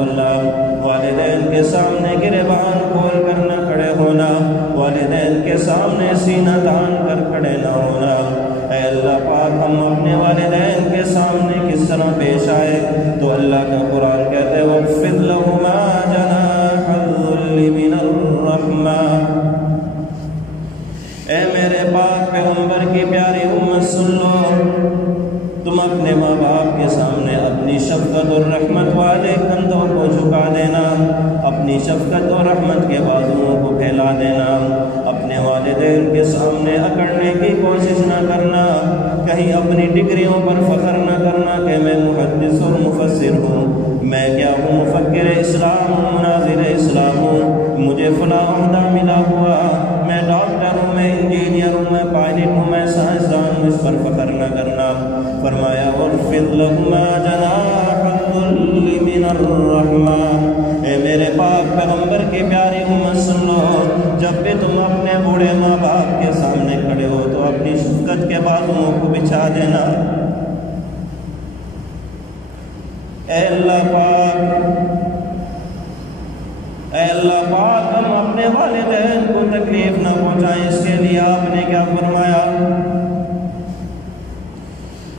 اللہ والدین کے سامنے گریبان کھول کر نہ کھڑے ہونا، والدین کے سامنے سینہ تان کر کھڑے نہ ہونا۔ اے اللہ پاک ہم اپنے والدین کے سامنے کس طرح پیش آئے تو اللہ کا قرآن کہتے ہیں وَاخْفِضْ لَهُمَا جَنَاحَ الذُّلِّ مِنَ الرَّحْمَةِ۔ اے میرے پاک پیغمبر کی پیاری امت سن لو، تم اپنے ماں باپ کے سامنے اپنی شفقت اور رحمت والے کندھوں کو جھکا دینا، اپنی شفقت اور رحمت کے بازوؤں کو پھیلا دینا، اپنے والدین کے سامنے اکڑنے کی کوشش نہ کرنا، کہیں اپنی ڈگریوں پر فخر نہ کرنا کہ میں محدث اور مفسر ہوں، میں کیا ہوں مفکر اسلام ہوں، مناظر اسلام ہوں، مجھے فلاں عہدہ ملا ہوا، میں ڈاکٹر ہوں، میں انجینئر ہوں، میں پائلٹ ہوں، میں سائنسدان ہوں، اس پر فخر نہ کرنا۔ فرمایا وَاخْفِضْ لَهُمَا جَنَاحَ الذُّلِّ مِنَ الرَّحْمَةِ۔ اے میرے پاک پیغمبر کی پیاری امت سن لو، جب بھی تم اپنے بوڑھے ماں باپ کے سامنے کھڑے ہو تو اپنی شفقت کے بازوؤں کو بچھا دینا۔ اے اللہ پاک ہم اپنے والدین کو تکلیف نہ پہنچائیں، اس کے لیے آپ نے کیا فرمایا؟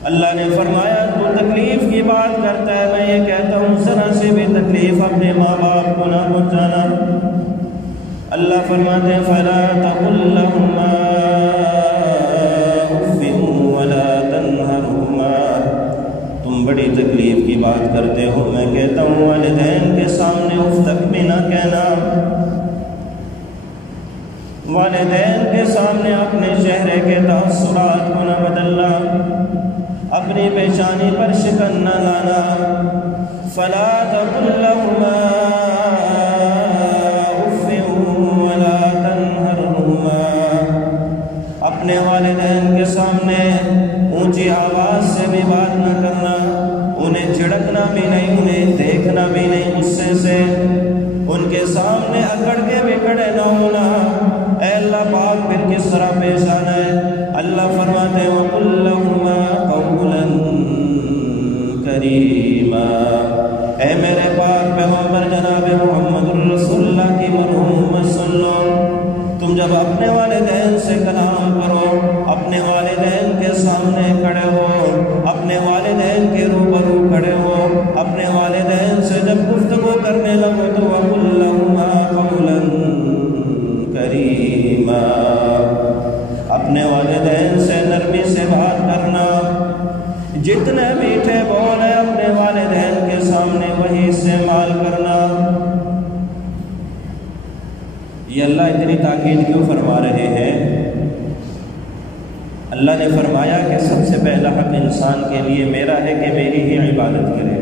اللہ نے فرمایا تو تکلیف کی بات کرتا ہے، میں یہ کہتا ہوں ذرا سے بھی تکلیف اپنے ماں باپ کو نہ پہنچانا۔ اللہ فرماتے ہیں فَلَا تَقُلْ لَهُمَا أُفٍّ وَلَا تَنْهَرْهُمَا۔ تم بڑی تکلیف کی بات کرتے ہو، میں کہتا ہوں والدین کے سامنے اف تک بھی نہ کہنا، والدین کے سامنے اپنے چہرے کے تاثرات کو نہ بدلنا، اپنی پیشانی پر شکن نہ لانا۔ فَلَا تَقُلْ لَهُمَا أُفٍّ وَلَا تَنْهَرْهُمَا۔ اپنے والدین کے سامنے اونچی آواز سے بھی بات نہ کرنا، انہیں جھڑکنا بھی نہیں، انہیں دیکھنا بھی نہیں غصے سے، ان کے سامنے اکڑ کے بھی کھڑے نہ ہونا۔ اے اللہ پاک پھر کس طرح پیش آنا ہے؟ اللہ فرماتے ہیں وَقُلْ لَهُمَا قَوْلًا كَرِيمًا۔ اے میرے پاک پیغمبر جناب محمد رسول اللہ کی مرحوم امت سن لو، تم جب اپنے والدین سے کلام کرو، اپنے والدین کے سامنے کھڑے ہو، اپنے والدین کے روبرو کھڑے ہو، اپنے والدین سے جب گفتگو کرنے لگو تو وَقُلْ لَهُمَا قَوْلًا كَرِيمًا۔ اپنے والدین سے نرمی سے بات کرنا، جتنے میٹھے بول ہیں اپنے والدین کے سامنے وہی استعمال کرنا۔ یہ اللہ اتنی تاکید کیوں فرما رہے ہیں؟ اللہ نے فرمایا کہ سب سے پہلا حق انسان کے لیے میرا ہے کہ میری ہی عبادت کرے،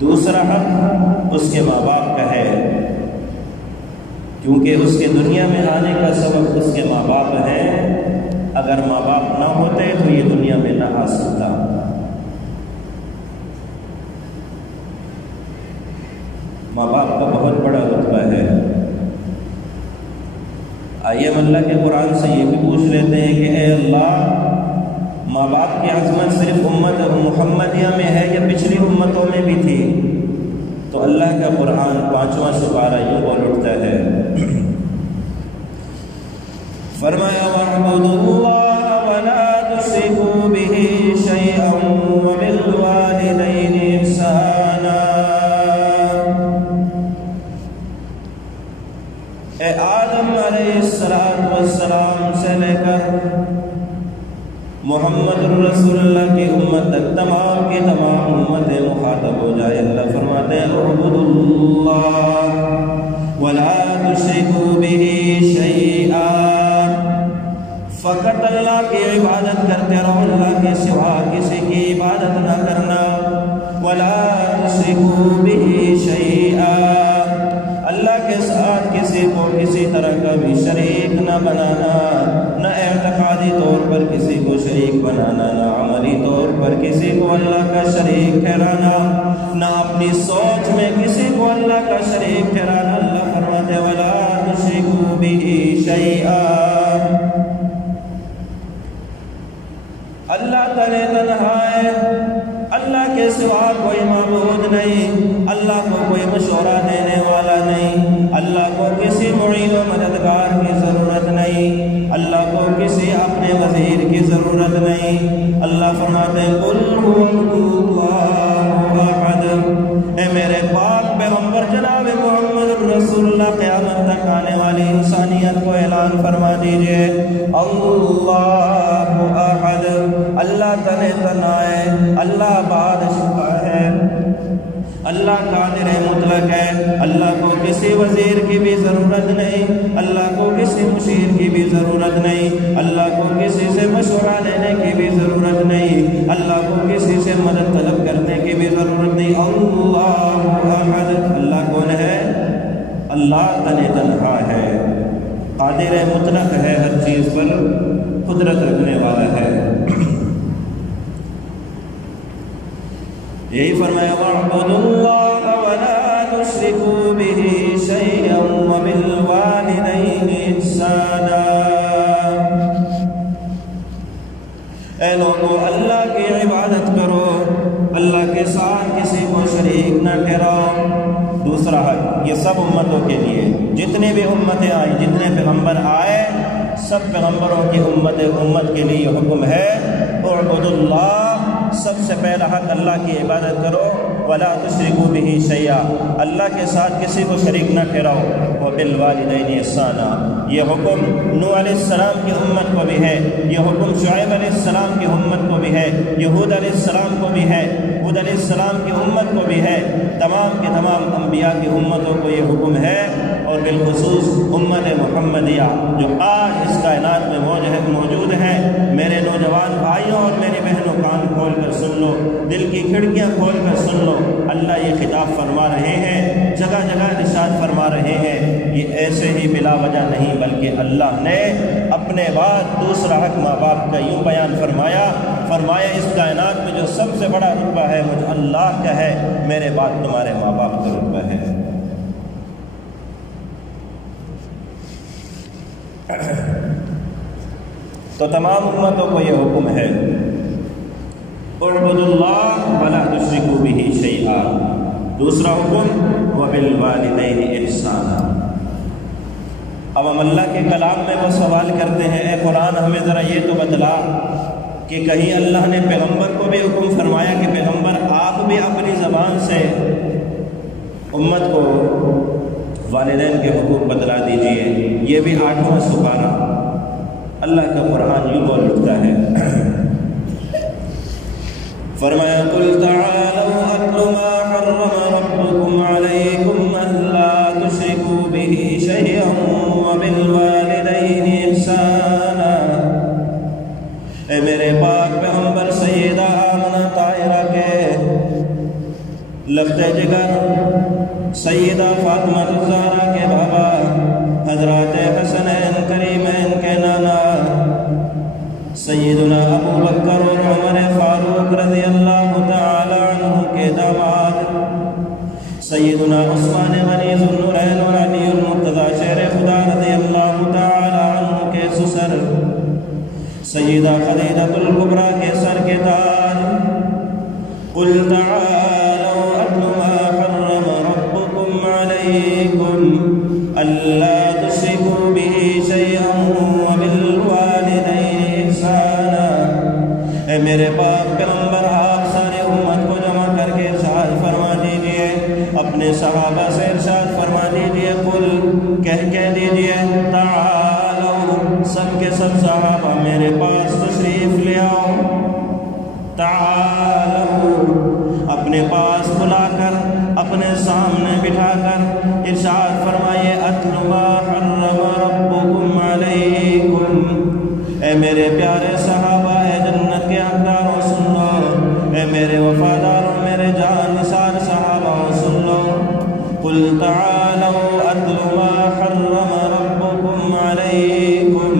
دوسرا حق اس کے ماں باپ کا ہے، کیونکہ اس کے دنیا میں آنے کا سبب اس کے ماں باپ ہے، اگر ماں باپ نہ ہوتے تو یہ دنیا میں نہ آ سکتا۔ ماں باپ کا بہت بڑا رتبہ ہے۔ آئیے ہم اللہ کے قرآن سے یہ بھی پوچھ لیتے ہیں کہ اے اللہ ماں باپ کی عظمت صرف امت محمدیہ میں ہے یا پچھلی امتوں میں بھی تھی؟ تو اللہ کا قرآن 5واں سپارہ یوں بول اٹھتا ہے، فرمایا وَاعْبُدُوا اللَّهَ وَلَا تُشْرِكُوا بِهِ شَيْئًا وَبِالْوَالِدَيْنِ إِحْسَانًا۔ اے آدم علیہ السلام سے لے کر محمد رسول اللہ کی امت تک تمام کی تمام امتیں مخاطب ہو جائے۔ اللہ فرماتے ہیں اعبدوا اللہ ولا تشرکوا بہ شیئا، فقط اللہ کی عبادت کرتے رہو، اللہ کے سوا کسی کی عبادت نہ کرنا۔ ولا تشرکوا بہ شیئا، اللہ کے ساتھ کسی کو کسی طرح کا بھی شریک نہ بنانا، نہ اعتقادی طور پر کسی کو شریک بنانا، نہ عملی طور پر کسی کو اللہ کا شریک ٹھہرانا، نہ اپنی سوچ میں کسی کو اللہ کا شریک ٹھہرانا۔ اللہ فرماتے ولا تشرکوا بہ شیئا، اللہ تعالی تنہا ہے، اللہ کے سوا کوئی معبود نہیں۔ اللہ مشورہ دینے والا نہیں، اللہ کو کسی معین و مددگار کی ضرورت نہیں، اللہ کو کسی اپنے وزیر کی ضرورت نہیں۔ اللہ فرماتے ہیں قل هو اللہ احد، اے میرے پاک پیغمبر جناب محمد رسول اللہ قیامت تک آنے والی انسانیت کو اعلان فرما دیجئے اللہ احد، اللہ تن تنہا ہے، اللہ بادشاہ ہے، اللہ قادر مطلق ہے، اللہ کو کسی وزیر کی بھی ضرورت نہیں، اللہ کو کسی مشیر کی بھی ضرورت نہیں، اللہ کو کسی سے مشورہ لینے کی بھی ضرورت نہیں، اللہ کو کسی سے مدد طلب کرنے کی بھی ضرورت نہیں۔ اللہ احد، اللہ کون ہے؟ اللہ تنہا ہے، قادر مطلق ہے، ہر چیز پر قدرت رکھنے والا ہے۔ یہی فرمایا وَاعْبُدُوا اللَّهَ وَلَا تُشْرِكُوا بِهِ شَيْئًا وَبِالْوَالِدَيْنِ إِحْسَانًا، اے لوگو اللہ کی عبادت کرو، اللہ کے ساتھ کسی کو شریک نہ ٹھہراؤ۔ دوسرا حق یہ سب امتوں کے لیے، جتنی بھی امتیں آئیں، جتنے پیغمبر آئے، سب پیغمبروں کی امت کے لیے حکم ہے اعبدوا اللہ، سب سے پہلا حق اللہ کی عبادت کرو، ولا تشرکوا بہ شیئا، اللہ کے ساتھ کسی کو شریک نہ ٹھہراؤ، وبالوالدین احسانا، یہ حکم نوح علیہ السلام کی امت کو بھی ہے، یہ حکم شعیب علیہ السلام کی امت کو بھی ہے، یہود علیہ السلام کو بھی ہے، ہود علیہ السلام کی امت کو بھی ہے، تمام کے تمام انبیاء کی امتوں کو یہ حکم ہے، اور بالخصوص امت محمدیہ جو آج اس کائنات میں موجود ہے۔ میرے نوجوان بھائیوں اور میری بہنوں، کان کھول کر سن لو، دل کی کھڑکیاں کھول کر سن لو، اللہ یہ خطاب فرما رہے ہیں، جگہ جگہ ارشاد فرما رہے ہیں، یہ ایسے ہی بلا وجہ نہیں، بلکہ اللہ نے اپنے بعد دوسرا حق ماں باپ کا یوں بیان فرمایا اس کائنات میں جو سب سے بڑا رتبہ ہے مجھ اللہ کا ہے، میرے بعد تمہارے ماں باپ کا رتبہ ہے۔ تو تمام امتوں کو یہ حکم ہے اعبدوا اللہ ولا تشرکوا بہ شیئا۔ دوسرا حکم وبالوالدین احسانا۔ اب ہم اللہ کے کلام میں وہ سوال کرتے ہیں، اے قرآن ہمیں ذرا یہ تو بتلا کہ کہیں اللہ نے پیغمبر کو بھی حکم فرمایا کہ پیغمبر آپ بھی اپنی زبان سے امت کو والدین کے حقوق بتلا دیجئے؟ یہ بھی 8واں سپارہ اللہ کا قرآن یوں بول اٹھتا ہے، فرمایا قل تعالوا اتل ما حرم ربكم عليكم الا تشركوا به شيئا وبالوالدين احسانا۔ اے میرے پاک پیغمبر سیدہ آمنہ طاہرہ کے لفظ جگر سیدہ فاطمہ الزہرا کے بابا حضرات حسنین کریمین کے نانا سیدنا ابو بکر اور عمر فاروق رضی اللہ تعالی عنہ کے داماد سیدنا عثمان غنی ذو النورین اور علی المرتضی شیر خدا رضی اللہ تعالی عنہ کے سسر سیدہ خدیجہ الکبریٰ کے سر کے تاج قل تعالوا اتل ما حرم ربكم علیکم الا تشرکوا به شیئا وبالوالدین احسانا۔ اے میرے پاک پیغمبر آپ ساری امت کو جمع کر کے ارشاد فرما دیجئے، اپنے صحابہ سے ارشاد فرما دیجئے، قل کہہ دیجئے تعالوا، سب کے سب صحابہ میرے پاس تشریف لے آؤ، تعالوا اپنے پاس بلا کر اپنے سامنے بٹھا کر ارشاد فرمائیے اتل ما حرم ربکم علیکم۔ اے میرے پیارے صحابہ، اے جنت کے حقداروں سن لو، اے میرے وفاداروں، میرے جان نثار صحابہ سن لو، قل تعالوا اتل ما حرم ربکم علیکم۔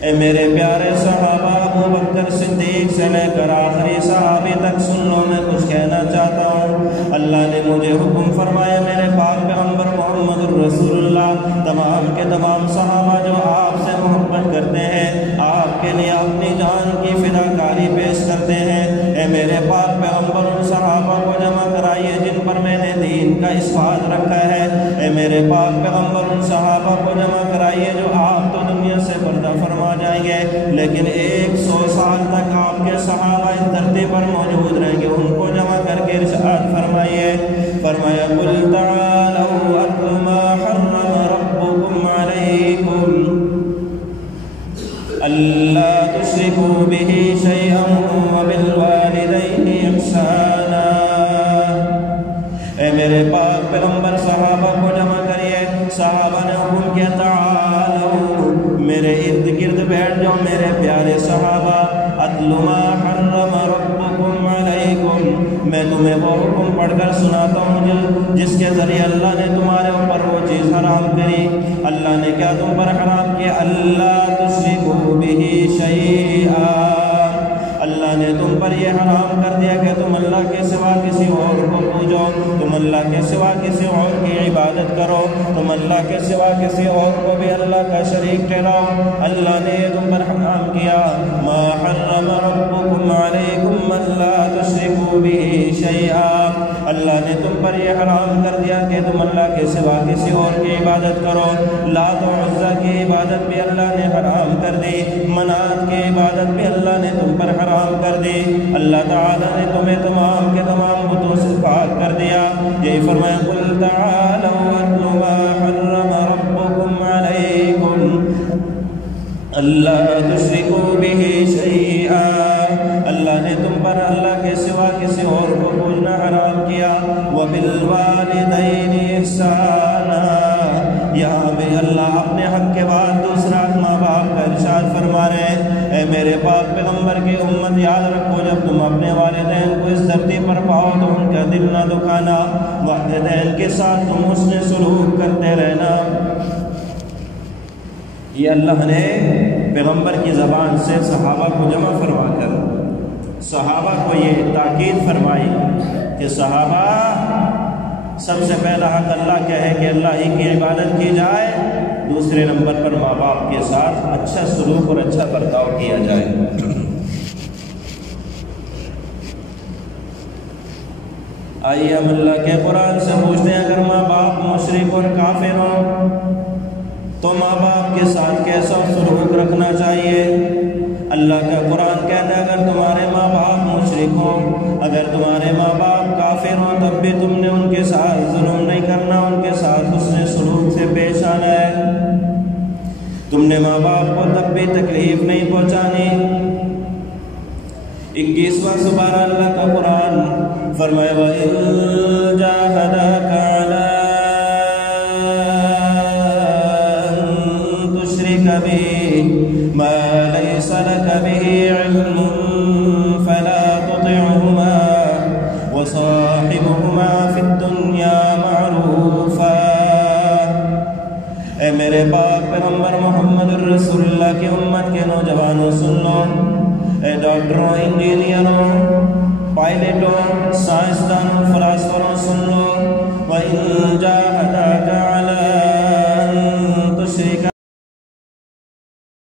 اے میرے پیارے صحابہ، ابو بکر صدیق سے لے کر آخری صحابی تک سن لو، میں کچھ کہنا چاہتا ہوں۔ اللہ نے مجھے حکم فرمایا، میرے پاک پیغمبر محمد رسول اللہ تمام کے تمام صحابہ جو آپ سے محبت کرتے ہیں، آپ کے لیے اپنی جان کی فداکاری پیش کرتے ہیں، اے میرے پاک پیغمبر ان صحابہ کو جمع کرائیے جن پر میں نے دین کا اسفاد رکھا ہے۔ اے میرے پاک پیغمبر ان صحابہ کو جمع کرائیے جو آپ تو دنیا سے پردہ فرما جائیں گے لیکن 100 سال تک آپ کے صحابہ اس دھرتی پر موجود رہیں گے، ان کو جمع کر کے ارشاد فرمائیے۔ فرمایا قل تعالوا اتل ما حرم ربكم علیکم الا تشركوا به شيئا وبالوالدين احسانا۔ اے میرے پاک پیغمبر صحابہ کو جمع کریے۔ صحابہ نے حکم کیا تعالوا، میرے ارد گرد بیٹھ جاؤ میرے پیارے صحابہ۔ اتل ما حرم ربكم علیکم، میں تمہیں وہ حکم پڑھ کر سناتا ہوں جس کے ذریعے اللہ نے تمہارے اوپر وہ چیز حرام کری۔ اللہ نے کیا تم پر حرام کیا؟ اللہ تشرکوا بہ شیئا، اللہ نے تم پر یہ حرام کر دیا کہ تم اللہ کے سوا کسی اور کو پوجو، تم اللہ کے سوا کسی اور کی عبادت کرو، تم اللہ کے سوا کسی اور کو بھی اللہ کا شریک ٹھہراؤ۔ اللہ نے تم پر حرام کیا۔ ما حرم ربکم علیکم الا تشرکوا بہ شیئا، اللہ نے تم پر یہ حرام کر دیا کہ تم اللہ کے سوا کسی اور کی عبادت کرو۔ لات و عزیٰ کی عبادت بھی اللہ نے حرام کر دی، منات کی عبادت بھی اللہ نے تم پر حرام کر دی۔ اللہ تعالیٰ نے تمہیں تمام کے تمام بتوں سے پاک کر دیا۔ یہی فرمایا قل تعالوا اتل ما حرم ربکم علیکم الا تشرکوا بہ شیئا، اللہ نے تم پر اللہ کے سوا کسی اور کو پوجنا حرام کیا۔ وبالوالدین احسانا، یہاں بھی اللہ اپنے حق کے بعد دوسرا ماں باپ کا ارشاد فرما رہے ہیں۔ اے میرے پاک پیغمبر کی امت یاد رکھو، جب تم اپنے والدین کو اس دھرتی پر پاؤ تو ان کا دل نہ دکھانا، والدین کے ساتھ تم حسن سلوک کرتے رہنا۔ یہ اللہ نے پیغمبر کی زبان سے صحابہ کو جمع فرما کر صحابہ کو یہ تاکید فرمائی کہ صحابہ سب سے پہلا حق اللہ کیا ہے کہ اللہ ہی کی عبادت کی جائے، دوسرے نمبر پر ماں باپ کے ساتھ اچھا سلوک اور اچھا برتاؤ کیا جائے۔ آئیے ہم اللہ کے قرآن سے پوچھتے ہیں، اگر ماں باپ مشرک اور کافر ہوں تو ماں باپ کے ساتھ کیسا سلوک رکھنا چاہیے؟ اللہ کا قرآن کہتا ہے اگر تمہارے ماں باپ مشرک ہوں، اگر تمہارے ماں باپ کافر ہوں، تب بھی تم نے ان کے ساتھ ظلم نہیں کرنا، ان کے ساتھ حسن سلوک سے پیش آنا ہے۔ تم نے ماں باپ کو تب بھی تکلیف نہیں پہنچانی۔ 21واں سپارہ اللہ کا قرآن فرمایا وَإِن جَاهَدَاكَ عَلَىٰ أَن تُشْرِكَ بِي مَا لَيْسَ لَكَ بِهِ عِلْمٌ فَلَا تُطِعْهُمَا وَصَاحِبْهُمَا فِي الدُّنْيَا مَعْرُوفًا۔ اے میرے پاک پیغمبر محمد الرسول اللہ کی امت کے نوجوانوں سن لو، اے ڈاکٹروں، انجینئروں، پائلٹوں، سائنسدانوں، فلاسفروں سن لو،